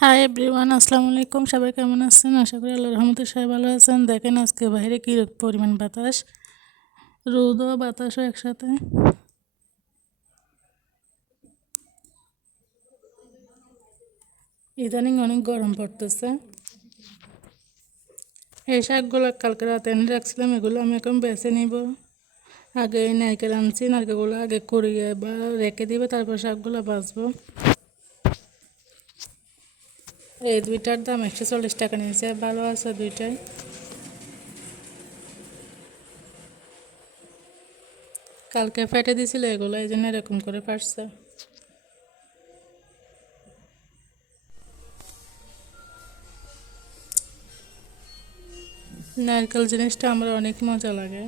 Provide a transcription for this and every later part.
Hi everyone, আসসালামু আলাইকুম। সবাই কেমন আছেন? আশা করি আল্লাহর রহমতে সবাই ভালো আছেন। দেখেন আজকে বাইরে কী পরিমাণ বাতাস, রোদও বাতাসও একসাথে। ইদানিং অনেক গরম পড়তেছে। এই শাকগুলো কালকে রাতে এনে রাখছিলাম, এগুলো আমি এখন বেছে নিব। আগে নারকেল আনছি, নারকেলগুলো আগে কুড়িয়ে বা রেখে দিবে, তারপর শাকগুলো বাছবো। এই দুইটার দাম 140 টাকা নিয়েছে, ভালো আছে দুইটাই। কালকে ফেটে দিছিল এগুলো, এই জন্য এরকম করে পারছে। নারকেল জিনিসটা আমার অনেক মজা লাগে।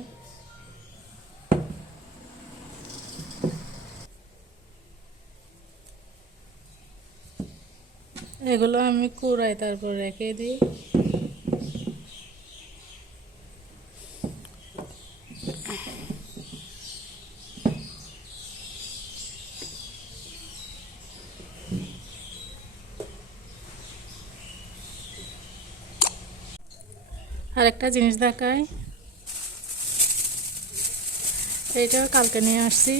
এগুলো আমি কুড়াই তারপর রেখে দিই। আর একটা জিনিস দেখাই, এইটা কালকে নিয়ে আসছি।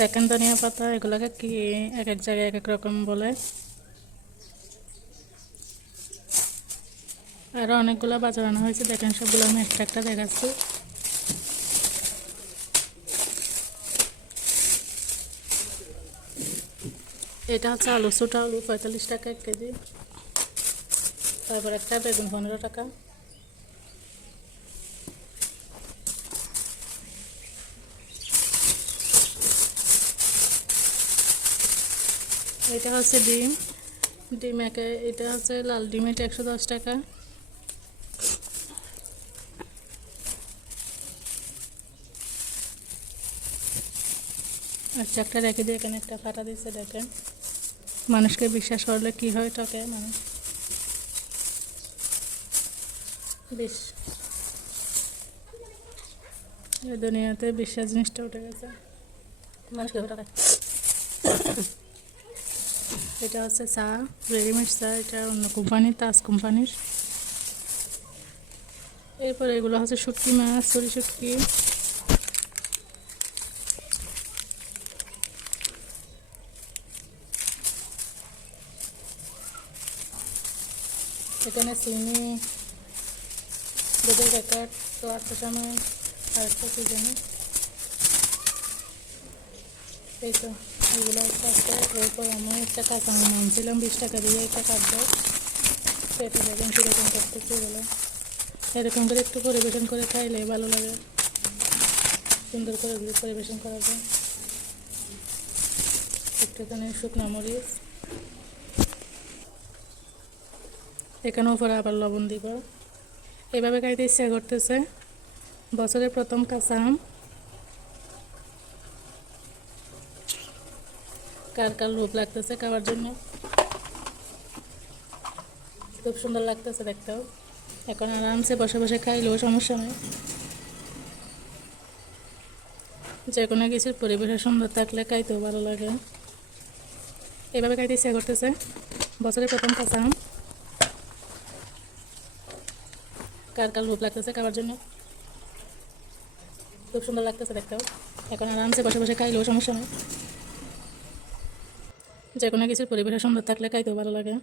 দেখেন ধনিয়া পাতা, এগুলোকে কি এক এক জায়গায় এক এক রকম বলে। আরও অনেকগুলো বাজার আনা হয়েছে, দেখেন সবগুলো আমি একটা একটা দেখাচ্ছি। এটা হচ্ছে আলু, ছোটো আলু 45 টাকা 1 কেজি। তারপর একটা বেগুন 15 টাকা। এটা হচ্ছে ডিম, ডিম একে, এটা হচ্ছে লাল ডিম, এটা 110 টাকা। আচ্ছা, একটা রেখে দিয়ে এখানে একটা ফাটা দিচ্ছে, দেখেন। মানুষকে বিশ্বাস করলে কি হয়, ঠকে মানুষ। বেশ, এই দুনিয়াতে বিশ্বাস জিনিসটা উঠে গেছে, মানুষকে ঠকে। এটা হচ্ছে চা, রেডিমেড চা, এটা অন্য কোম্পানির, তাজ কোম্পানির। এরপরে এগুলো হচ্ছে শুটকি মাছ, সরি শুটকি। এখানে চিনি, দুধের প্যাকেট তো একটা সময়, আর একটা কি জানি, এই তো এগুলো আছে। এরপর আমি একটা কাঁচা আম আনছিলাম 20 টাকা দিয়ে, এটা কাটবো। পেটে দেখুন কীরকম করতেছে এগুলো। এরকম করে একটু পরিবেশন করে খাইলে ভালো লাগে, সুন্দর করে পরিবেশন করা যায়। একটুখানি শুকনো মরিচ, এখানে উপরে আবার লবণ দিব। এভাবে খাইতে ইচ্ছা করতেছে। বছরের প্রথম কাঁচা আম, কার কার লোভ লাগতেছে খাওয়ার জন্য। খুব সুন্দর লাগতেছে দেখতেও। এখন আরামসে বসে বসে খাইলেও সমস্যা নেই। যে কোনো কিছুর পরিবেশে সুন্দর থাকলে খাইতেও ভালো লাগে। এভাবে খাইতে ইচ্ছা করতেছে। বছরের প্রথম কাঁচা আম, কার কার লোভ লাগতেছে খাওয়ার জন্য। খুব সুন্দর লাগতেছে দেখতেও। এখন আরামসে বসে বসে খাইলেও সমস্যা নেই। যে কোনো কিছুর পরিবেশে সুন্দর থাকলে খাইতেও ভালো লাগে।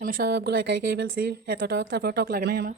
আমি সবগুলো একাই খেয়ে ফেলছি, এত টক, তারপর টক লাগে নাই আমার।